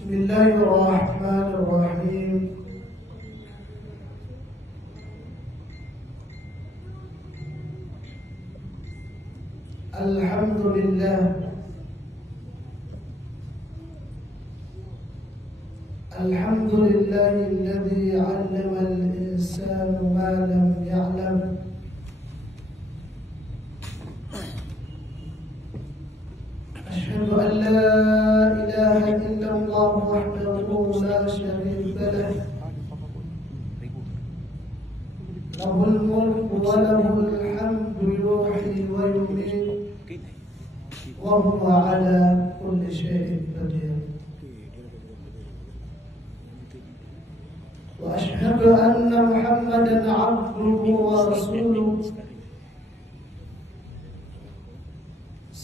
بسم الله الرحمن الرحيم. الحمد لله الحمد لله الذي علم الإنسان ما لم يعلم. أشهد أن لا إله إلا الله وحده لا شريك له، له الملك وله الحمد يحيي ويميت وهو على كل شيء قدير. وأشهد أن محمدا عبده ورسوله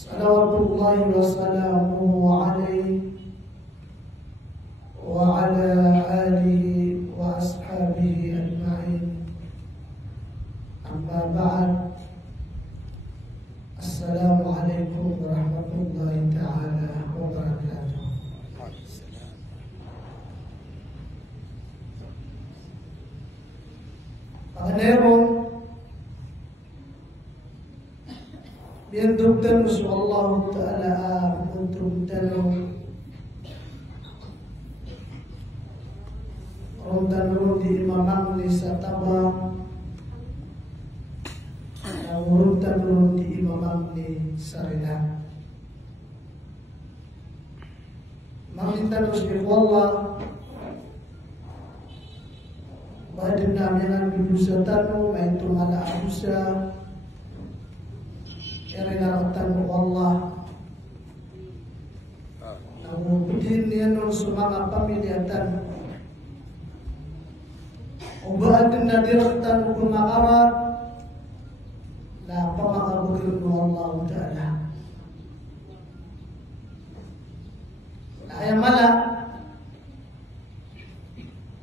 صلوات الله وسلامه عليه وعلى آله وأصحابه أجمعين. أما بعد، السلام عليكم ورحمة الله تعالى وبركاته. Panganero bientubtan Allah Ta'ala untuk tanong rontan di imamang ni sa taba rontan di imamang ni sarina mangintan si Allah badan namin ang bilusa tanong may tumala abusa Erinaratan Allah Namubudin niya nung sumanga pamilyatan Ubadin na direktan kumakarat Na pamakabugin mo Allah Ta'ala Na ayamala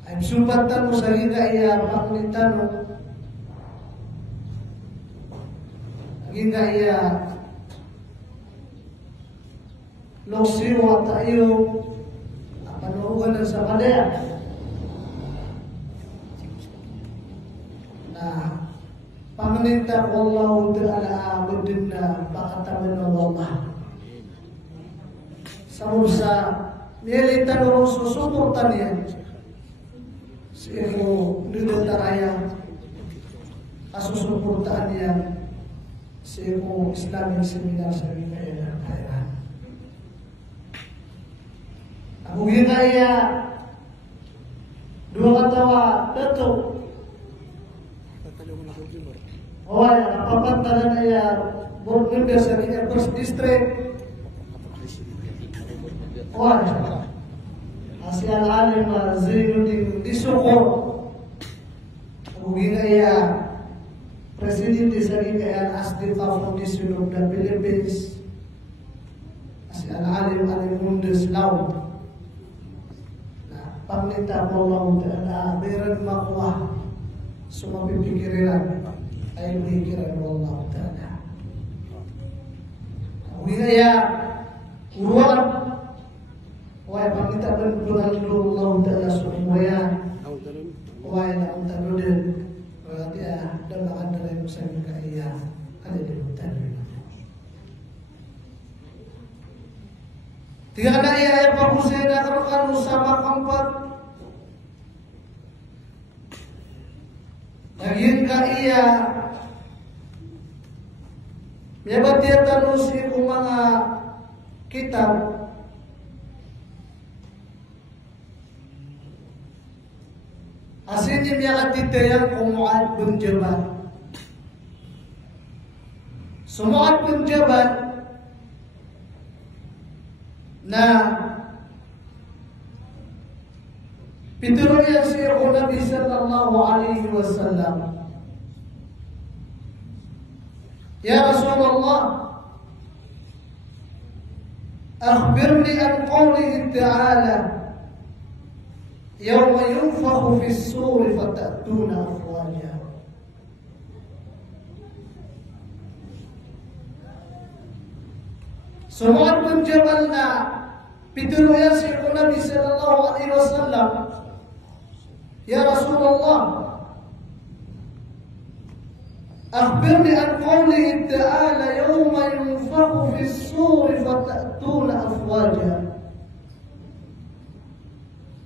Ay sumpatan mo sa higaya Pakulitan mo Hingga ia losiwa tayo panuugan ng samadaya na pamaninta ko Allah Ta'ala abudin na pakataman ng Allah sa mursa nilitan o susuportan yan siya nilataraya kasusuportan yan sa Islamic seminar sa Bikaya Kaya. Ako ginaya dua katawa dato. Oy, napapantalan aya board member sa First District. Oy, si Al-Alim Zainuddin Disoko. Ako ginaya Presidente sa Ikayaan Asdifa Foundation of the Philippines si Al-Alim Alimundes Laud na pamnita po Allah Ta'ala meron makuha sumapipikiran ay pikiran mo Allah Ta'ala Winaya uruan why pamnita po Allah Ta'ala sumaya why na ang tanudin dia dan makan dari musim kaya ada di hutan. Tiada ia yang pagusay na karukan sama kampat. Naging ka iya mebat dia tanus iku mga kitab Asin niya katitayang Mu'adh bin Jabal. So Mu'adh bin Jabal na pituro niya siya ko Nabi sallallahu alaihi wasallam. Ya Rasulullah, akhbirni an qawlihi ta'ala يوم ينفخ في الصور فتأتون أفواجا Mu'adh bin Jabal na Pituluyan si Nabi sallallahu alaihi wasallam, "Ya Rasulullah, akhbirni an qawlihi ta'ala yawma yunfakhu fis suri fatatuna afwaja."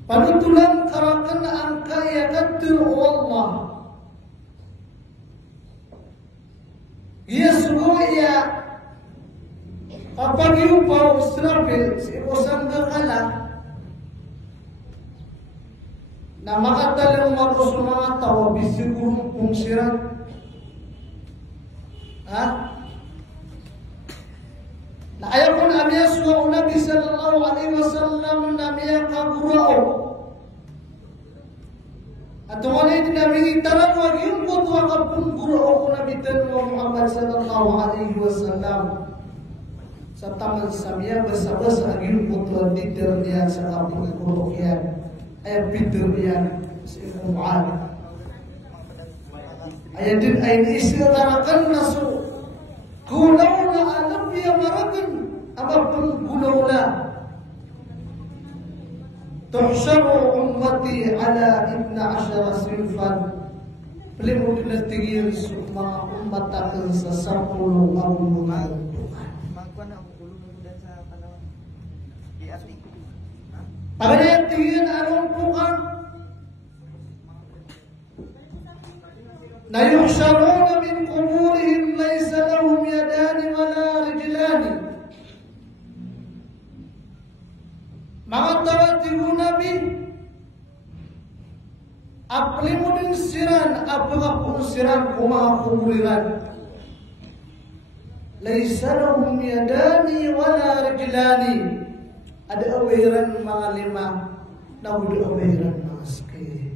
Panutulan karakan angka ya kadir Allah. Ia sungguh ia apagi upau Israfil si Osam Gakala na makatalang maruso mga tawa bisigurong pungsiran. Ha? Na ayaw ko na amya suwa Nabi sallallahu alaihi wasallam na amya kagurao. At tunganay din namin itaran wag yung buto akapun gurao ko nabitan mo Muhammad sallallahu alaihi wasallam. Sa taman samya basa-basa yung buto diter niya sa kapun gurao yan. Ay pinter yan sa Quran. Ay din ay naisitarakan na so gulaw na alam niya maragan amapun gulaw na. Tuhsyaru ummati ala 12 sinfan. Pelimut na tingin sa mga umat akin sa 10 mabulungan. Para niya tingin anong bukan na yuhsyaruna min kuburihim laysa lahum yadani wala rijlani. Mga tawatigo Nabi, apli mo din siran, apaka kung siran kung mga kuburiran. Laysa lahum yadani wala rijlani. Ada awiran mga 5, na wala awiran mga skay.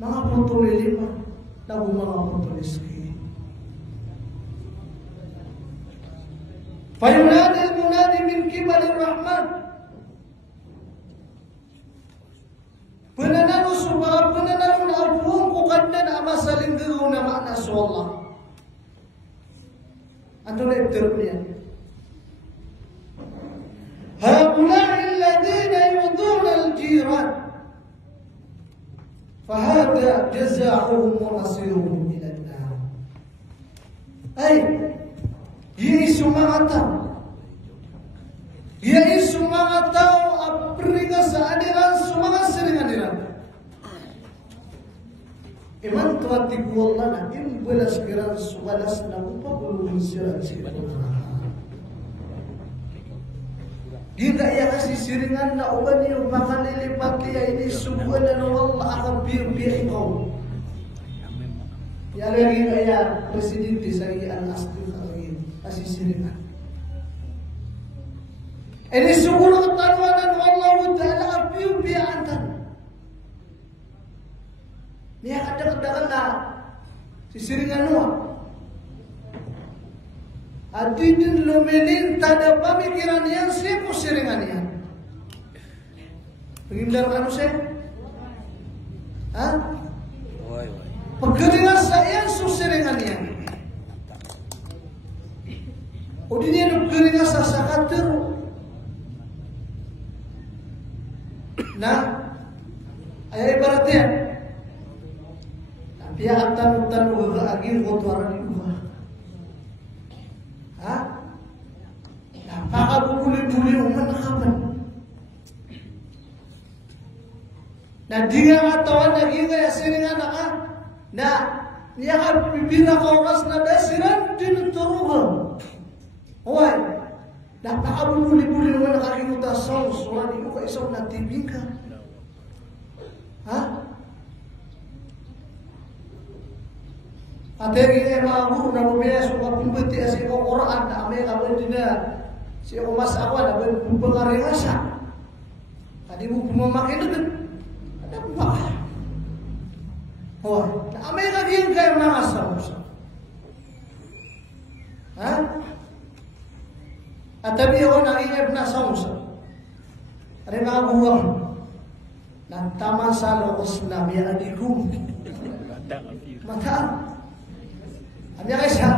Mga putuli 5, na mga putuli skay. Fayunadi al-munadi min kibalir rahman. Penanalo subha, penanalo na abuhong kukanda na amasaling gagaw na makna sa Allah. Ano na iptirap niya? هؤلاء الذين يؤذون الجيران فهذا جزاؤهم ومصيرهم إلى النار. أي Yesu mga tao apriga sa adiran sumanga sering adiran. Iman tuati ku Allah na imbelas kiran subalas na upabulun siran siran. Gita iya kasi siringan na uban yung makalilipat kaya ini subuan na Allah akan biar ikaw. Ya lagi kaya presidente sa iyan asli lagi kasi siringan. Ini subuan ng tanwanan Allah Ta'ala biar antan. Niya kadang-kadang na si siringan mo. Adi din lumelin tada pamikiran yan siapa siringan yan. Pengindar kanu saya? Hah? Pagkeringan saya susiringan yan. O di niya nagkeringan sa sakater. Na ay ibarat yan. Napiya at tanong-tanong gagagin ko tuwaran yung napakabuli-buli uman nakaman. Na di nga katawan naging kaya siningan na ka na niya ka pinaka-oras na dasiran tinuturugan. Huwag, napakabuli-buli uman nakakimuta sa suwan iyo ka isaw natibing ka. Ha? Ateri mga guru na mabaya so kapumbati as ikaw Quran na amay kabandi na si umas awan na pagpakarengasa. Kadi mo pumamakin na ada ba? Oh, na amay kaging kayo mga sausa. Ha? At tabi ako nangingib na sausa. Ari mga buwang ng tamang salos na may adikum. Mataan. Ano kaya siya?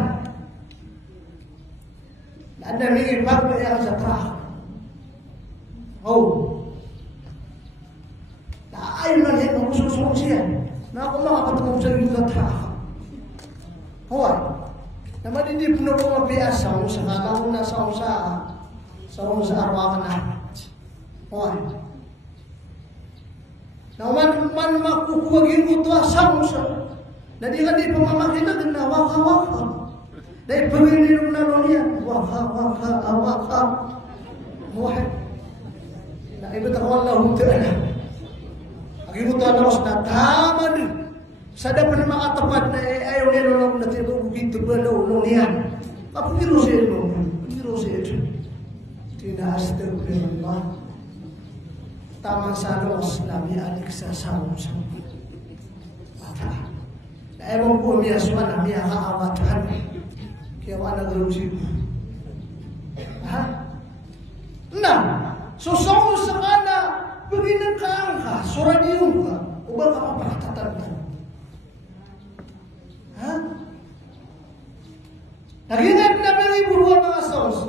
Nanda may ipag na yan sa traha. Oh. Nah, ayun na niya, magususong siya. Na ako makapatungkol sa iyo na tao. Hoy. Naman hindi po na po mabiasa sa kakaroon na sa arawakan na. Hoy. Na man makukuwagin mo ito sa na di ka di pamamakita din na waka. Na ipagin na ron yan. Waka. Hoy. Na iba't ako Allah ta'ala. Agimutan ako sa tama din. Sa dapat na makatapat na ayaw nila lang natin bukito ba no niyan. Kapagiro siya no. Kapagiro siya ito. Tinaastagfirullah. Tamang sa Diyos namin alik sa sawang mata. Na ewan po niya suwan na niya kaawatan. Kaya wala galusin. Ha? Na, susong sa kana, baginan ka ang ka, suradiyong ka, ubang ka mapakatatantan. Ha? Nagingat na may buruan mga saus.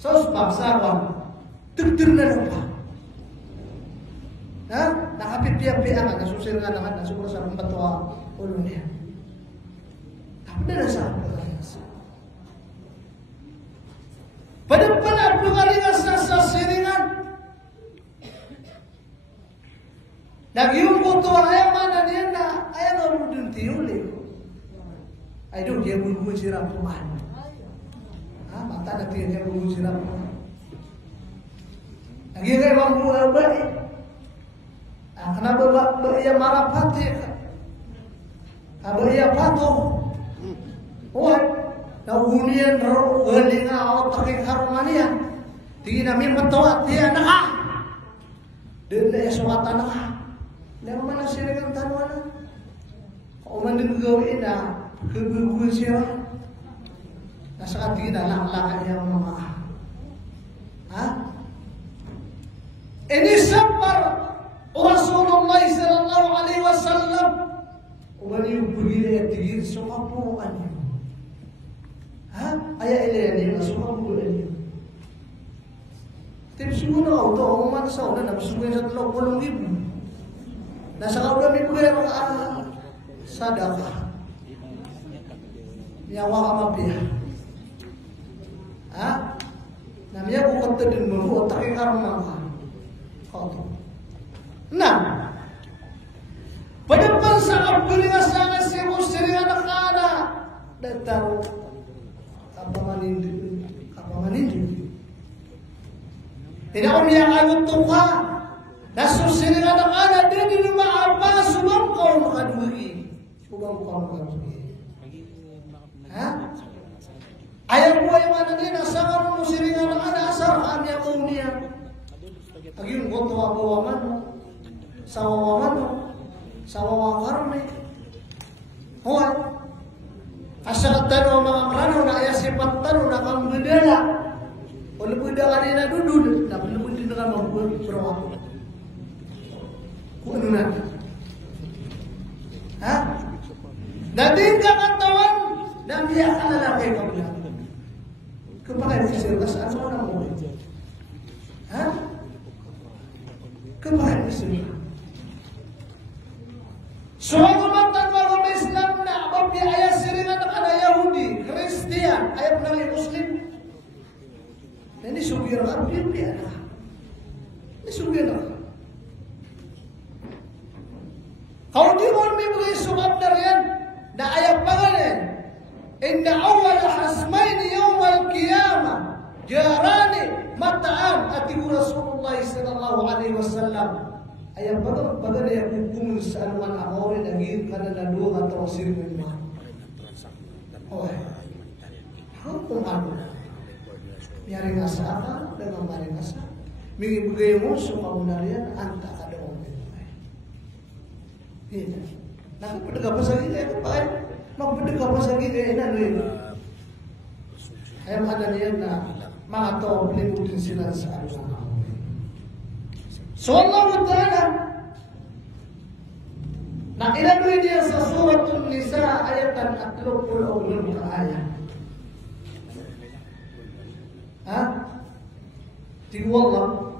Saus pagsawang, tugtur na lang pa. Ha? Nakapipiyang-piyang ka, nasusir nga naman, nasumura sa patuwa, ulo niya. Tapos na nasa Padagpanap lumaringas sa siringan. Nagyong kuto ayaw mana niya na ayaw nga mo dun tiyuli. Ay doon, dia bulu sirap pumahan. Ha? Mata na tiyan dia bulu sirap pumahan. Nagyong kayo mga bulu baik. Kenapa ia marah pati? Apa ia patuh? Oh, nauhunian galinga otak harumanian. Tingin namin matawa tiya naka. Doon na suwata naka. Lama mana sila ng tanwa na. Kung man din gawin na keguguran siya. Nasa katina lang yang mga. Ha? Ini sabar Rasulullah sallallahu alaihi wasallam. Umani yung pagili at tigil sumapuan niyo. Ha? Aya ilayan niyo na sumapuan niyo. Tips mo na ako, ako man sa una, napasukin sa 30,000. Nasa kaula may pagkaya mga sadaka. Niyawa ka mapiya. Ha? Namiya bukod ta din mo, otakin karma ka. Kauto. Nah, pada pansa abdulinga sana siya siringa nakana datang kapamanindi. Tidak umiyakan tuka nasusiringa nakana dia di rumah apa subang kau makaduri. Ha? Ayaw mo ay mana din asakar mo siringa nakana asar kami ang umiya. Aging goto abawaman mo. Sawawakarme. Hoy. Asal tano mga krano na aya sifat tano na kang bedala. O lebih dah kanina dudud, tapi lebih dengan membuat berawak. Kung ano na? Ha? Dating katawan na biya ka na lang kayo kabila. Kapag fisir ka saan mo na mo? Ha? Kapag fisir ka? Soal umat agama Islam na apabila ayat siringan ada Yahudi, Kristian, ayat nang Muslim. Ini subir abdi piana. Ini subir. Kau di mon mi bagi subat darian, da ayat pangalan. Inna awal hasmain yawm al-qiyamah jarani mata'an atiku Rasulullah sallallahu alaihi wasallam. Ayah bagan yang hukum saluan amorin agir karena dua atau sirik memang. Oh, hukum apa? Nyari ngasah dengan mari ngasah. Mingi bagaimana suka munarian anta ada orang. Ini. Nak pedega pasagi dia apa? Nak pedega pasagi dia enak ni. Ayam ada dia na mangato beli utin sinar saluan. Sallallahu ta'ala. Nah, iladuin dia sa suratul Nisa ayat 36 ayat. Ha? والله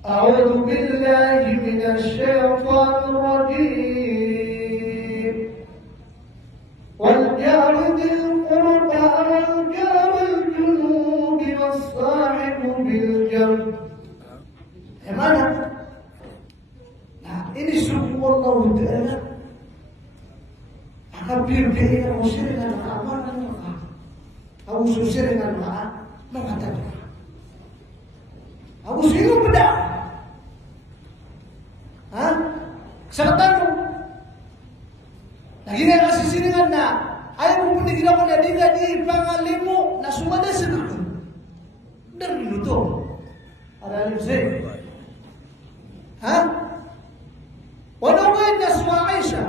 أعوذ بالله من الشيطان الرجيم والجار ذي القربى والجار الجنوب والصاحب بالجنب. Mana? Nah, ini suku Allah Ta'ala akan birbiri yang usir dengan amal dan maaf. Aku susir dengan maaf, mengatakan aku singgung beda. Hah? Serta lagi yang kasih sini kan nak ayah pun dikira pada dia di pangalimu nak semua dah sedekah dari luto ada alim saya. Hah? Walau kan naswa Aisyah.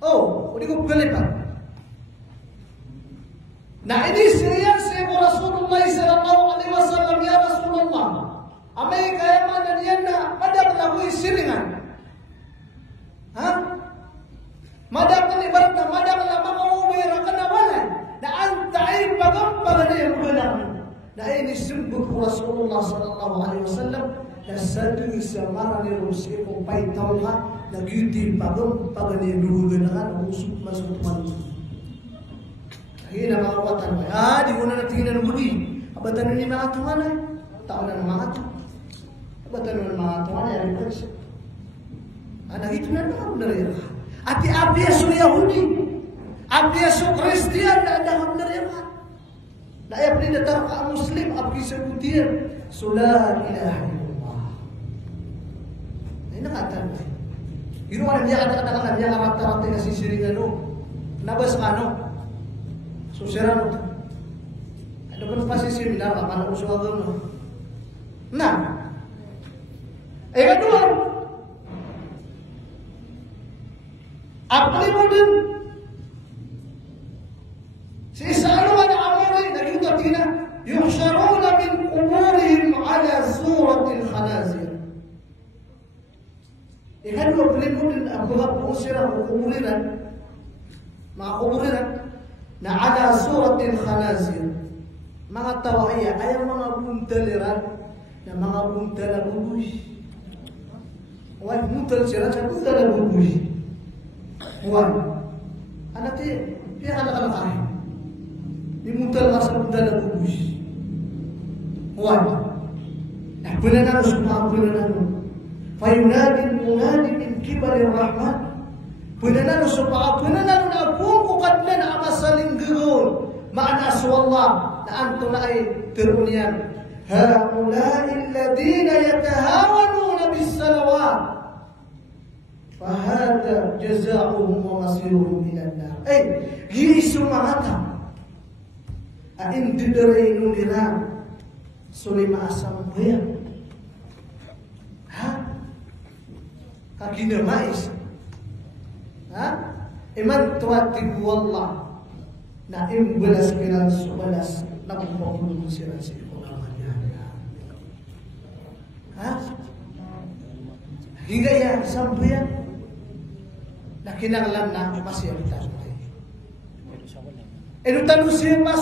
Oh, udah kau kelipat. Nah ini serian saya Rasulullah sallallahu alaihi wasallam ya Rasulullah. Amai kaya mana dia nak pada melakukan siringan. Hah? Madam kan ibaratnya madam lama mau merakan awalan. Nah antai pagam dia benar. Nah ini sungguh Rasulullah sallallahu alaihi wasallam dan satu samaran yang rusia kompai tauha nagiti pagam pagani dulu dengan usuk masuk manusia. Ini nama awatan. Di mana nanti kita nunggu abatan ini mana tu mana? Tahu nama mana tu? Abatan ini mana tu mana yang kita? Anak itu nama benar ya. Api asu Yahudi, api asu Kristian ada benar ya. Dah yang beri datang Muslim api sebutir sudah ilaha illallah. Ini kata. Ini orang dia kata-kata dia rata-rata kasih siringan tu. Nabas kano. Susiran itu. Ada pun pasti seminar apa nak usul agama. Nah, kedua, apa modern? Selalu ada amori dari kita tina, yuhsharuna min umurihim ala suratil khanazir. Kedua pelimudan abu usirah umuriran, ma'umuriran. Nah ada suratil khanazir. Mga tawaya ay mga buntaliran na mga buntalabubuy. Why buntal sila sa buntalabubuy? Why? Anak dia anak-anak ay. Di buntal ka sa buntalabubuy. Why? Nah bunanan semua bunanan. Fayunadin munadi min kibarir rahman. Bunanan supaya bunanan aku kadlan ama saling gerul ma'ana aswallah na antum ay terunian haula'i alladhina yatahawanuna bis salawat fahada jazaohum wa masiruhum ila an-nar. Gisu mata ain didereinu dira sulima asam ya. Ha? Kagina mais. Iman tuati wallah na imbelas kiran subalas na pagpapulong sila sa ikungamannya. Hingga ya sampai ya na kinanglan na masih ang tayo. Enutan usin pa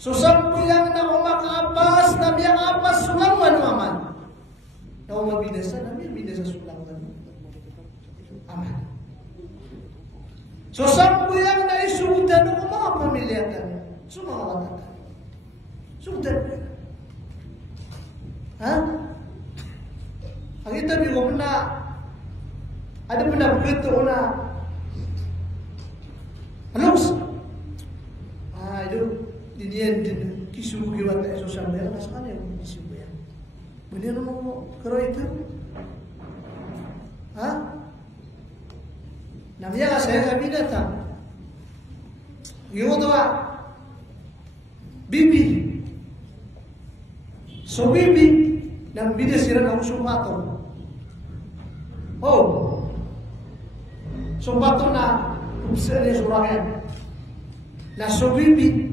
susampuyan na umakapas na biyang apas sulaman maman. Na umabinasa na binasa sulaman. Aman. So sampu yang naisudan ng mga pamilya kanya. Sumawatan. Sudan. Ang itabi ko na ada pernah begitu na anus. Itu dinian kisubu kiwat eso sampai na sana yung kisubu yan. Bener mo karo itu? Namanya saya kami datang. Yung doa bibi. So bibi nang bida sila ng sumato. Oh. Sumato na usere surayan. Na so bibi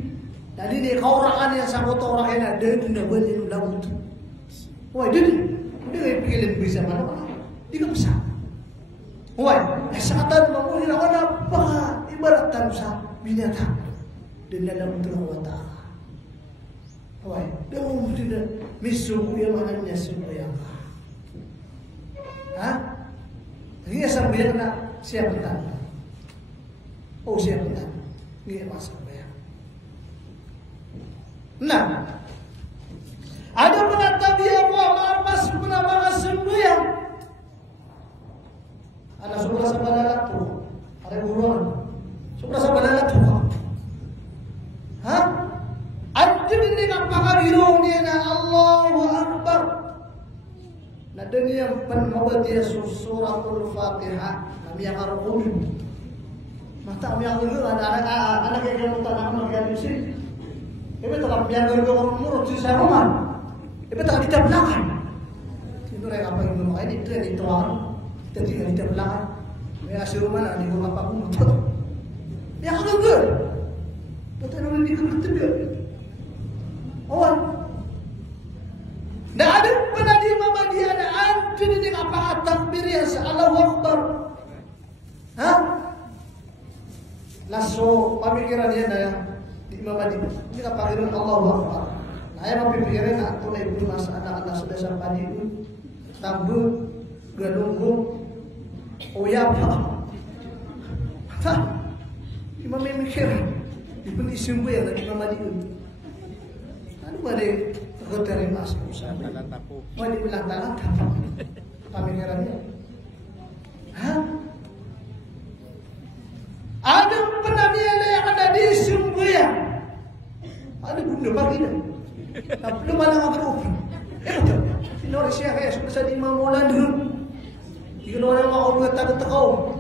dali ni kaurakan yang sa motorakan na dito na bali ng laut. Wah, dito. Hindi pikirin bisa mana. Di ka bisa. Why? Kesehatan memulih lawan apa? Ibarat sa binatang dan dalam Allah Ta'ala. Wah, dong tidak misuku yang mananya semboyan. Hah? Ini semboyan nak siapa tak? Oh siapa tak? Ini masa semboyan. Nah, ada penata dia buat mas penama semboyan. Anak sebelah sebelah tu, ada buruan. Sebelah sebelah tu. Hah? Ada ni nak panggilung dia na Allahu Akbar. Nah dunia penuh dia suratul Fatihah. Kami yang harus mata kami yang dulu ada anak yang kita tanam lagi di sini. Ibu tak yang dulu orang murut di rumah. Ibu tak kita belakang. Itu mereka apa yang dulu ini tren itu orang. Kita tinggal di belakang. Mereka suruh mana di rumah Pak Muhammad. Yang dulu. Betul orang di kereta dia. Awal. Tidak ada pada di Muhammadiyah ada anti dengan apa takbir ya Allahu Akbar. Hah? Langsung pemikiran dia dah di Muhammadiyah. Ini apa panggilan Allahu Akbar. Nah, yang pemikiran atau ibu masa anak-anak sudah sampai itu tabu galunggu oyapa. Hah? Imam mikir ibu isim yang ada di Muhammadiyah. Boleh terima usaha. Boleh bilang tak pemikirannya. Hah? Ada penamian yang ada di Sumbuya. Ada bunda pagi dah. Tak perlu malang aku. Betul. Indonesia kayak seperti di Mamulan dulu. Jika orang mau berkata tekau,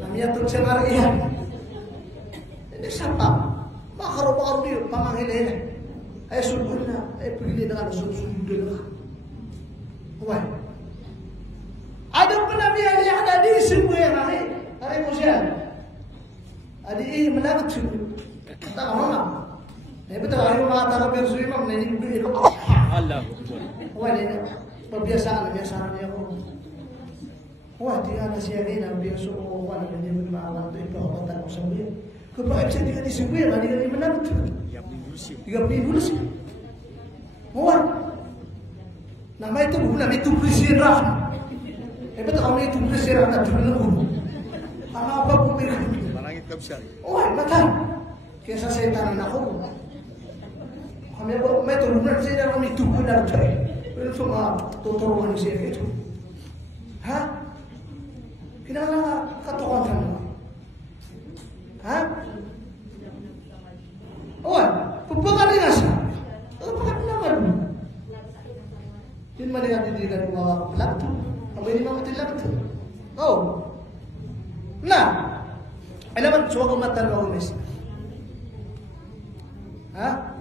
namanya tercengar iya. Ini siapa? Makar dia pamanggilnya. Sungguhnya, pergi dengan sungguh-sungguh. Wah, ada penabian yang ada di semua yang ada musim. Ada ini mendapat sungguh. Tak mana? Ini betul. Hari mengatakan bersumam ini beri. Allah. Wah ini kebiasaan dia. Wah dia ada siaran biasa orang yang bermalam itu orang tak sembuh. Kepada saya tidak disebut, dia mendapat. 30 dulu sih. Muat. Nama itu bukan nama itu bersirah. Betul nama itu bersirah tak dulu. Apa pun begitu. Malangit kabsar. Oh, betul. Kisah setan aku. Kami apa itu bukan saya nama itu benar tu. Itu semua tutur manusia itu. Hah? Kenapa kata orang? Hah? Oh, pembakaran rasa. Pembakaran nama dulu. Ini mana yang didirikan bawa pelak? Apa ini mau tidak? Oh, nah, elemen suatu mata bawa mes. Hah?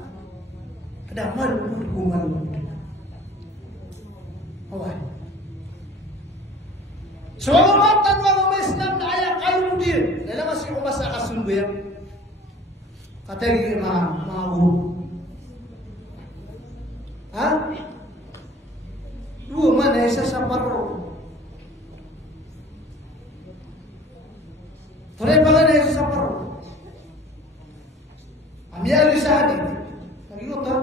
Ada amal hubungan. Oh, suatu mata bawa mes nam ayat kayu dia. Dalam masih umasa kasun bayar. Kata dia mau. Hah? Dua mana isa saparo. Tore bagana isa saparo. Ambil risadi. Lagi kata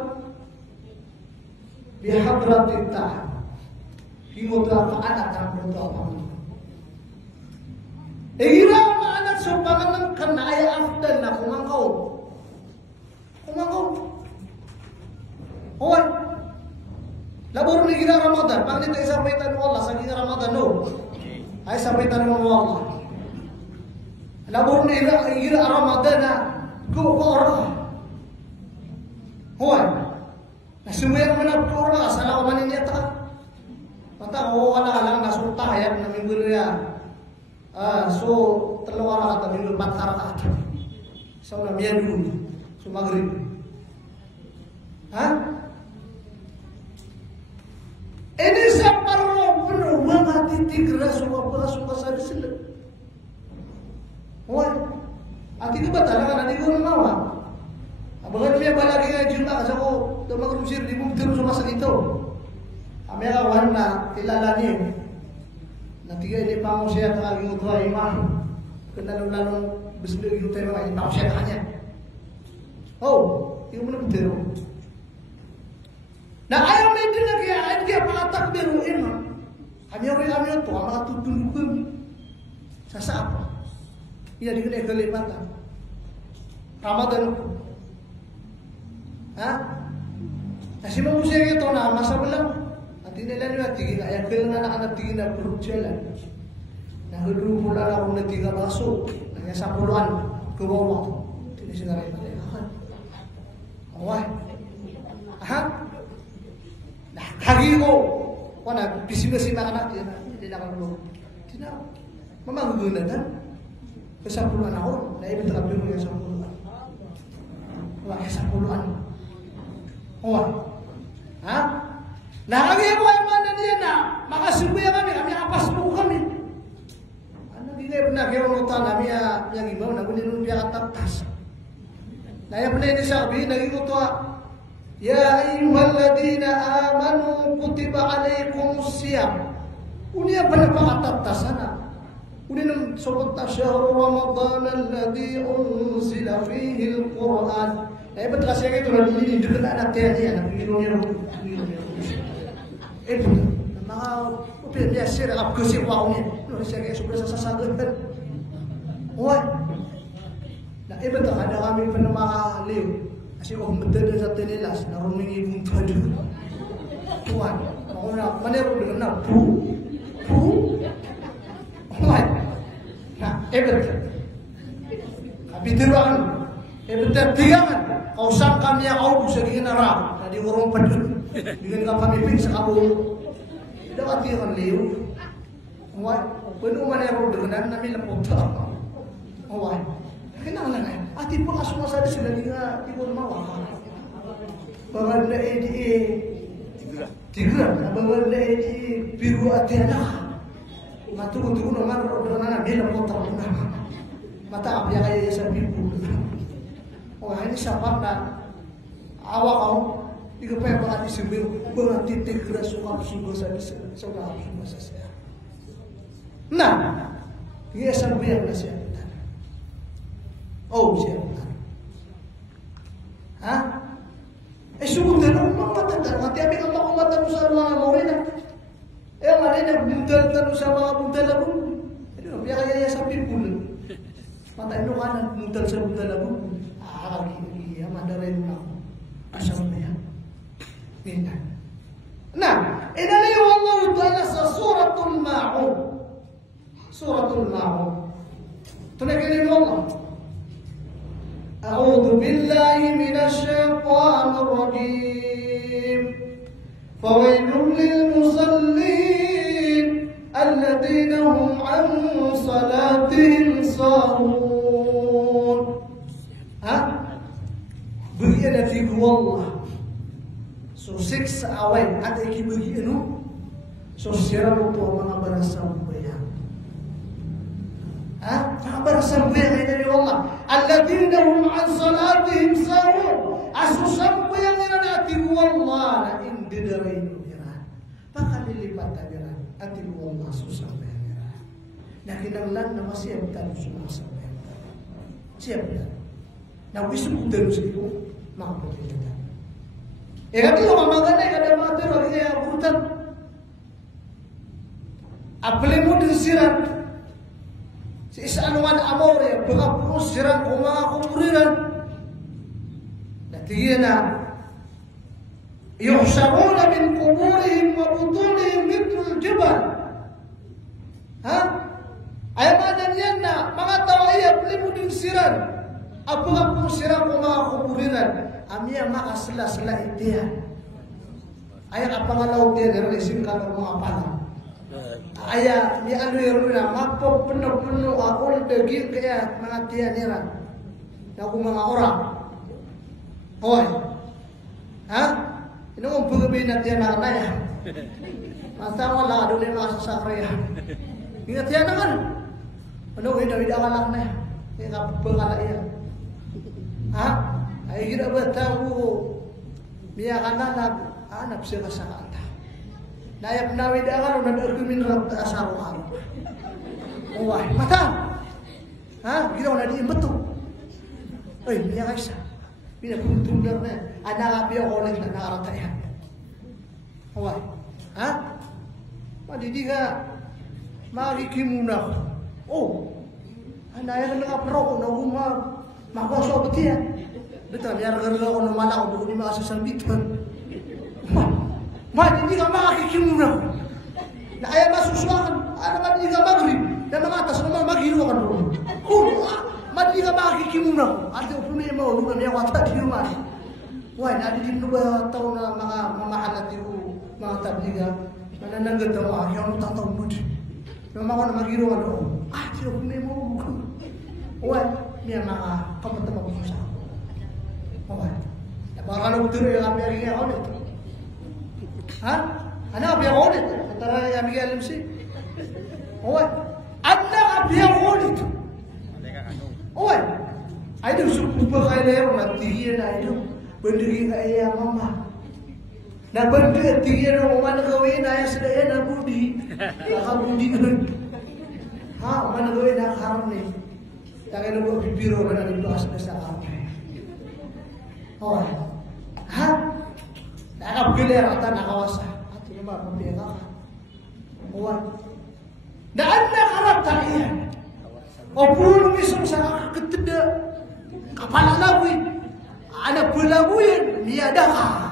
bihadratit ta'am. Hingga anak dan berdoa. Ira anak sopangan kena ayat afdal na kumangkau. Oh, labor ni kira Ramadan. Pag nito isang paitan mo Allah, sa kira Ramadan no. Ay sa paitan mo Allah. Labor ni kira Ramadan na ko orang. Hoy. Nasumaya man ang orang asala ko man niya ta. Mata ko wala lang nasulta hayag na minggu niya. So telur atau minggu 4 rakaat. So na miyan dulu. So maghrib. Hah? Ini separuh penuh menghati tiga suka sari sila. Wah, hati itu batal kan? Nanti gue mau. Abang dia balik lagi juta, saya kok udah makrusir di bumi terus masa itu. Kami akan warna tilalani. Nanti dia panggil saya lagi untuk imam. Kenal besar itu tema ini panggil saya tanya. Oh, itu mana betul? Na ayaw may din nagyain kaya pangatang biruin mo. Kami ito, ang mga tutulungan. Sa sapa. Iya di kena kelipatan. Ramadan ko. Ha? Kasi mamusya ito na masa belang. At nila nyo tigil na ayakil nga nakanatigil na perutjalan. Nahulu mula na akong natiga masuk. Nanya sa puluhan. Kuwawa. Tidak singaray pa tayo. Away. Ha? Hari ko. Wana, bising-bising na anak. Hindi na kalulong. Hindi na. Mamagugunan na. Kesapuluhan ako. Naibit rapi mo yung sapuluhan. Wala kesapuluhan. Away. Ha? Nakagaya ko ay mana niya na. Makasubuya kami. Kami apas mo kami. Ano gigay po na kaya unutan namin yung ibaw na kunin biya kataktas. Naya pa na yun sabi. Naging ito Ya ayyuhalladina amanu kutiba alaikumus siyam. Unia pa na pakatatas na. Unia sobat na syahrul Ramadan alladhi unzila fihi al-Quran. Naya ba kasi ito na hindi ko na natin yan. Ito mga upin niya sir up kasi wow niya. No siya kaya sobra sa sasagot. Oy. Na iba to ada kami pa na mga liw. Kasi kung betul sa tinilas na rumingi mong kado. Tuan, ako na manero dengan na pu. Oy. Na iba. Kapitiran. Iba tiyangan. Kau sang kami au sa ginara. Tadi urong padul. Dengan ka pamipig sa kabulo. Dapat tiyan liw. Oy, penuh manero dengan namin lapunta. Oy. Kenapa na? Ati pun asuma sa sila nga ibon mawa. Bawal na tigra. Bawal na biru ati anak. Matugo-tugo naman ro na bilang mo ta na. Mata apya kaya sa bibu. O ini sapat na awa kau. Ikaw pa yung ati sibil. Bawal tigra suka sa siya. Na. Iya sa biya na siya. Oh, siapa? Hah? Sungguh dalam mata dan hati kami kalau mata nusa mga mawin. Mana na buntal tanu sa mga buntal ako. Ano biya kaya sa pipul. Mata ino kanan buntal sa buntal ako. Kaki madaray mo ako. Asam na yan. Minta. Nah, inalayo Allah Ta'ala sa suratul Ma'un. Suratul Ma'un. Tunay mo Allah. أعوذ بالله من الشيطان الرجيم فويل للمصلين الذين هم عن صلاتهم ساهون Beriana tiga Allah. So 6 away at iki beriano. So siya mo po mga barasang bayan. Mga barasang bayan ay dari Allah. Alladzina hum an salatihim sahun. Asusam yang ina atiku Allah na indi dari nukiran. Baka nilipat ajaran atiku Allah susam yang ina. Nakinanglan na masiyab tayo sumasam yang ina. Siyab yan. Na wisu kutero siyo mga pagkita. Kati yung mamaganay kada mga tero kaya burutan. Apelin mo din sirat. Si isaanuan amor ya, baka po sirang kung mga kumuriran. Natigyan na, yuhsaruna min kuburihim wa butunihim mithrul jibal. Ayamanan yan na, mga tawayap limuding siran. Baka po sirang kung mga kumuriran. Amya makasla-sla itiyan. Ayak apangalaw tiyan, narisin ka ng mga palang. Ayah ni alu na mapo penuh aku degi kaya mga tiyan nila. Naku mga orang. Hoy. Ino mo bugabi na tiyan na ya. Masa wala do ni mga sasakriya. Ingat yan naman. Ano ida kalak na ya. Kaya kapagala iya. Ay gina ba tawo biya kana anak siya sa kanta. Nayak nawid akal na argumin rap ta asaruhan. Wah, mata. Ginawa na di betul. Biya kaysa. Bina puntular na. Anak api ako ulit na nakaratayan. Wah, ha? Madidiga makikimuna. Oh, anaya nga pro na makoso betia. Betul, biar gara-gara ono malang buku ni makasasal bitan. Madidiga makikimuna. Na aya masusuakan, ana madidiga maghrib, na mga atas na maghiruan ro. Madidiga makikimuna. Ate upune mo lugan ya wata di rumah. Wah, nadi din ba taw na mga mamahalat yung mga tabliga. Nananagad daw ako, yung tataw mo din. Yung mga magiro ano, sino kung may mo. Uwan, may mga kamatama ko sa ako. Uwan, baka na uturo yung kami ang ako nito. Ha? Ano kami ako nito? Tara yung kami alam si. Uwan, ano kami ako nito? Uwan, ay doon sumpah kayo na yun, matihiyan na yun. Benderi kaya mama. Na benda tiga no mana gawin ayah sedaya na budi. Kakak budi nun. Ha, mana gawin na haram ni. Takay na buat bibiro na nagbukas na sa kape. Oh. Ha? Nakapagili ang ata nakawasa. Ato naman, pampiya ka. Oh. Daan na karata iyan. O puro mismo sa kakatida. Kapalalawi. Anak belabuin, dia dah.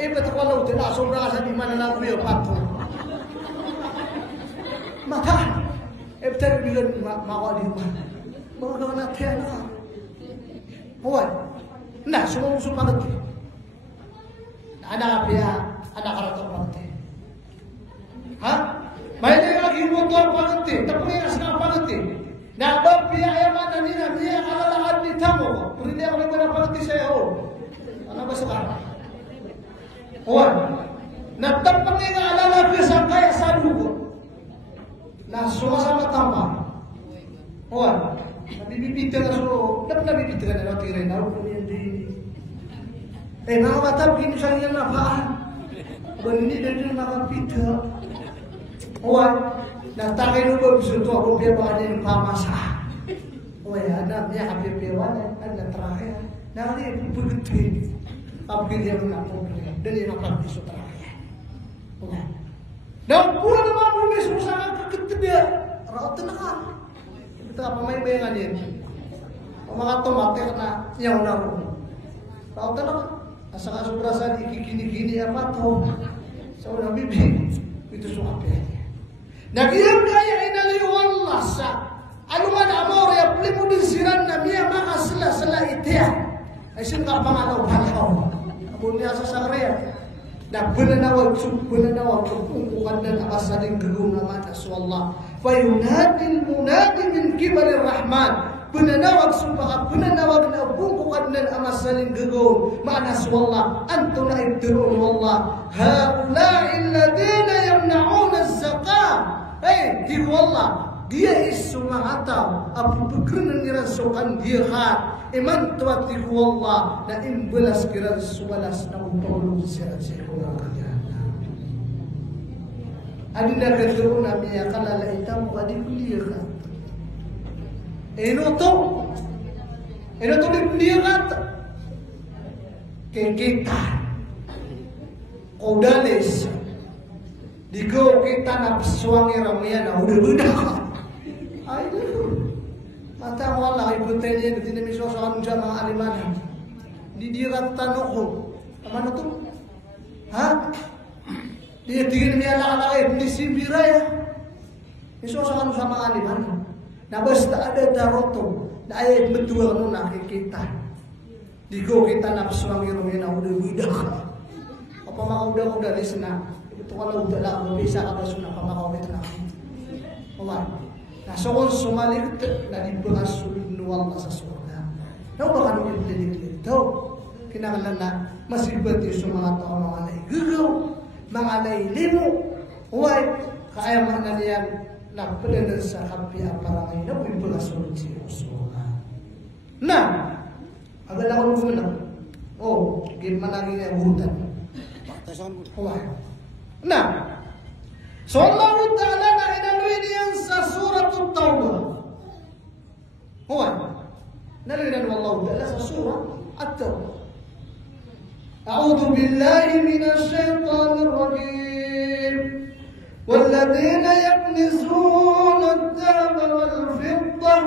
Betul kalau tidak saudara saya di mana lagu ya patu. Maka, betul bilang mawa di mana. Mawa nak tiada. Buat, nah semua musuh panggil. Ada apa ya? Ada karakter panggil. Hah? Mainnya lagi motor panggil, tapi yang senang panggil. Nah, bapak yang mana ni nak dia kalau lahan di tamu, beri dia oleh mana parti saya anak besar. Nah tempat ni adalah kesangkaya sadu. Nah semua sama tambah. Nabi bibi tengah suruh, nabi bibi tengah nak tirai, nak kemudian di. Nak kata begini saya nak faham. Begini dia nak pita. Nah takay lupa bisa tu aku biar bawa dia pamasa. Ada dia habis biawan, ada terakhir. Nah dia begitu. Tapi dia nak problem, dan dia nak bisu terakhir. Dan pulang nama bumi susah ketida. Rawat tenang. Kita apa main bayangan dia? Mga tomate na yang udah. Rawat tenang. Asal berasa gini apa tu? Saudara bibi itu suka apa? Nagiyang kaya inali wallah sa aluman amor ya plimu disiran na miya maka sila itiya ay singa pangalaw pangalaw abunya sa sakriya na bunanawag kungkungan na nakasaling gagong naman aswallah fayunadil munadi min kibalir rahman bunanawag na kungkungan na amasaling gagong ma'ana aswallah anto na ibtirun wallah haulai alladina yamna'una az-zakah. Di wallah dia isu mengatakan apa berkenan kira sokan dia hat iman tuat di wallah na imbelas kira subalas na utolong sirat sekolah kerja. Adinda kedua nabi akala la itamu adi kuliah. Eno to di kuliah kita kodales. Digo kita na suwangi ramya na udah budak. Ayo. Mata wala ibu tanya di sini misosokan jamaah aliman. Di dirat tanokho. Mana tuh? Hah? Dia tingin niya anak-anak di Simbira ya. Misosokan sama aliman. Na basta ada daroto. Na ayat betul na kita. Digo kita na suwangi ramya na udah budak. Apa mau udah di sana? Itu kalau udah lah bisa kada sunah pamakawit na. Nah soal sumalik na dibahas nuwal sa surga. Tahu ba kanu iblis tahu kinahanglan na masibad yung mga tao mga naigigaw, mga nailimu, huwag kaya man niya na pwede sa happy aparangay na ibahas ulit siya surga. Nah, agad ako muna. Gimana lagi yang hutan. Nah, so Allah Ta'ala na inaluin yan sa suratul Tawbah. Huwag, naluinan Allah Ta'ala sa surah At-Tawbah. A'udzu billahi minasy syaithanir rajim. Walladzina yaknizuna adh-dhahaba wal fiddah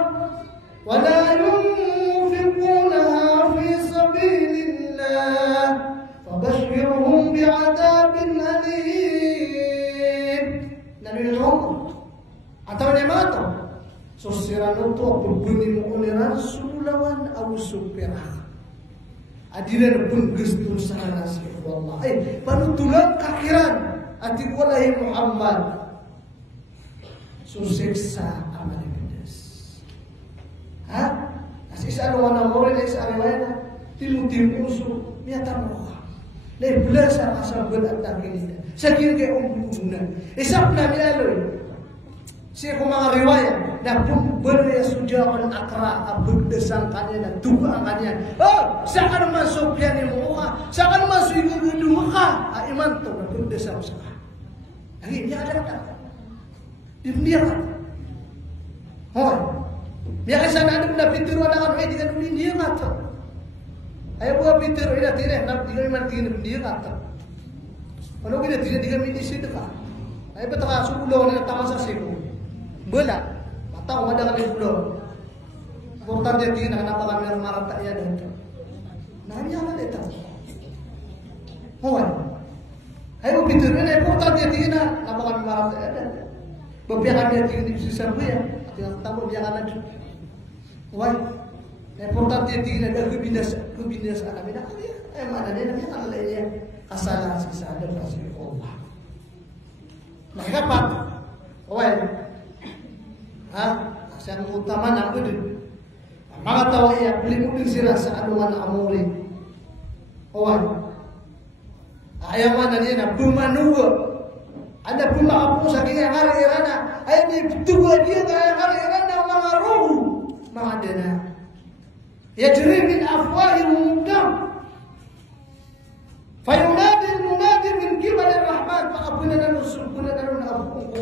wa la yunfiqunaha fi sabilillah fabashshirhum bi'adzabin alim. Nanilong atau nemato sosirano to berbunyi mulera sulawan aw supirah. Adilan pun gestun sana Allah. Panutulan kakiran ati walahi Muhammad. Susiksa amal pedas. Asisa no wana more na sa ariwana. Timu usu miata mo. Dai bulasa asal buat atakini. Sakir ke umuna. Isap na mialoy. Siya kung mga riwayat na pumbalya sujawan akra abog desang kanya na tuga kanya. Oh, saan masuk yan ni muka? Saan masuk igugudunga ka? Iman to na pagdesang sa ka. Lagi niya ada ka. Dia ka. Hoy. Biya ka sana na pitiro na kan di kan dia ka to. Ayo buat pitiro ina tire na di man tingin dia ka to. Ano gina tire di kami di sidka. Ayo beto ka sulo na tama sa siko. Bela, matau ada kali pulau. Portar dia tinggi, kenapa kami marah tak ya dan itu. Nah ini apa itu? Mohon. Ayo bitur ini portar dia tinggi, kenapa kami marah tak ya dan. Berbiakan dia tinggi di sisi serbu ya, tidak tahu berbiakan aja. Mohon. Portar dia tinggi ada kebindas kami nak dia. Mana dia nak yang lainnya kesalahan sisa ada pasti Allah. Nah kapan? Mohon. Yang utama nak berdiri. Maka tahu ia pelimudin sirah saaduman amuri. Owan. Ayam mana dia nak bumanuwa. Ada pemakapu saking yang hari irana. Ayam ni dua dia yang hari irana mengaruh. Maka dia nak. Yajri min afwahihim dam. Fayunadi munadi min kibalir rahman. Pakapuna dan usulpuna dan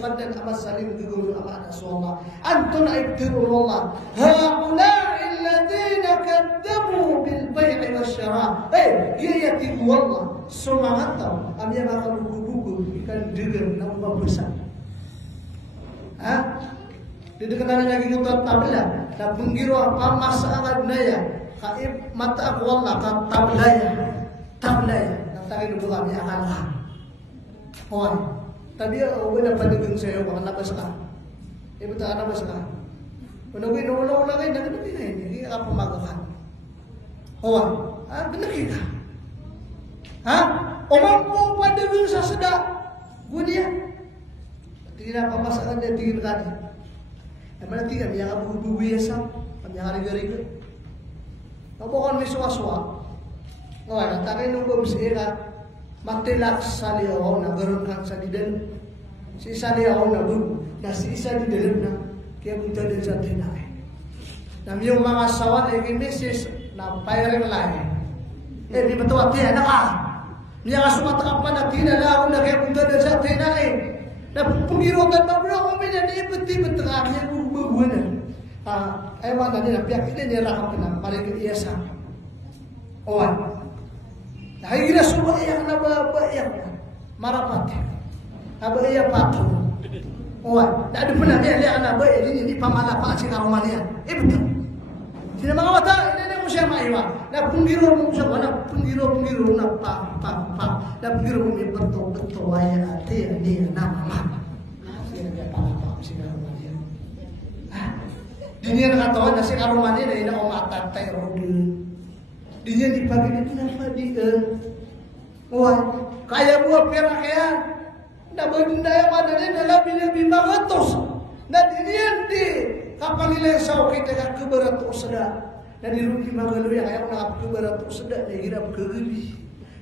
dan amat salim dulu amat aswama. Antun aibtiru Allah. Haulai alladhina kadzabu bil bai'i wasyara. Dia yatibu Allah. Semangat tahu. Amnya bakal buku-buku ikan dengar nama besar. Di dekat lagi ngutat tabla. Dan penggiro apa masalah naya. Kaib mata aku Allah kan tablaya. Nanti dulu kami akan lah. Kawan. Tapi wala padagang sayo baka nabasa ka. Betul nabasa ka. Panawin wala kayo nagdagi na hindi ka pamagakan. Owa, benaki ka. Omampo padagang sa sada. Gunya. Tingin na pamasakan dia tingin ka niya. Mana tingin niya ka bubuwesa, kanya hari-hari. Nabukan may suwa-suwa. Owa, natakay nung babsira. Matilak saliyaw na garon kang sa didan. Si saliyaw na bun. Na si isa di dalam na. Kaya punta din sa tinay. Na yung mga sawan ay kimisis na pairing lahi. Di ba ito ati na ka? Niya ka sumatakap pa na tinalaw na kaya punta din sa tinay. Na pugirotan pa bro kami na niipit-ipit na kami yung bubunan. Ay mga na piyak ini nirakap na maring iyasa. Owan. Akhirnya semua yang nababayang marapat, nabayang patu. Wah, tak ada pernah dia lihat nabay ini pamalapa si karomania. Betul. Tidak mengawata ini musia maiwa. Na punggiro musia mana punggiro na pa. Na punggiro mi betul ayah ati ni nama. Sini dia palapa si karomania. Dunia katakan si karomania ini omatan terodi. Dia dipagi itu apa dia? Wah, kaya buah perak ya. Ndak benda mana dia lebih bangetos. Dan dia di kapal nilai saw kita ke beratus seda. Dan di ruki magalu yang ayam nak ke beratus seda dia hirap kegeli.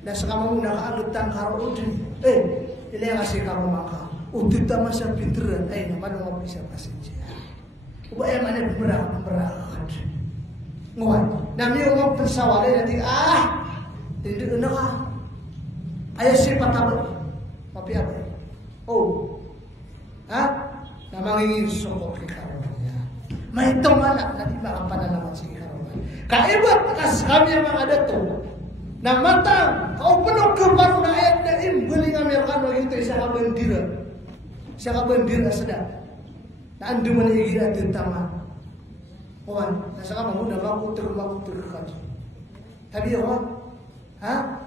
Dan sekarang nak alutan karo udin. Dia ngasih karo maka. Udin tak masa pinteran. Nama mau bisa kasih dia. Ubah mana berat. Ngoan, nami umum tersawale nanti tidak enak ayah siapa tahu, tapi apa? Nama ingin sokok karunia. Maitong anak nanti bakapan naman si karunia. Kaibat kas kami yang ada tuh, Nah matang, kau penuh kebaru na ayat na imbeling amirkan begitu siapa bendira. Siapa bendira sedap. Na andu manigira tentama. Kawan, nasa ka mamu na baku terkat. Tapi ya, ha?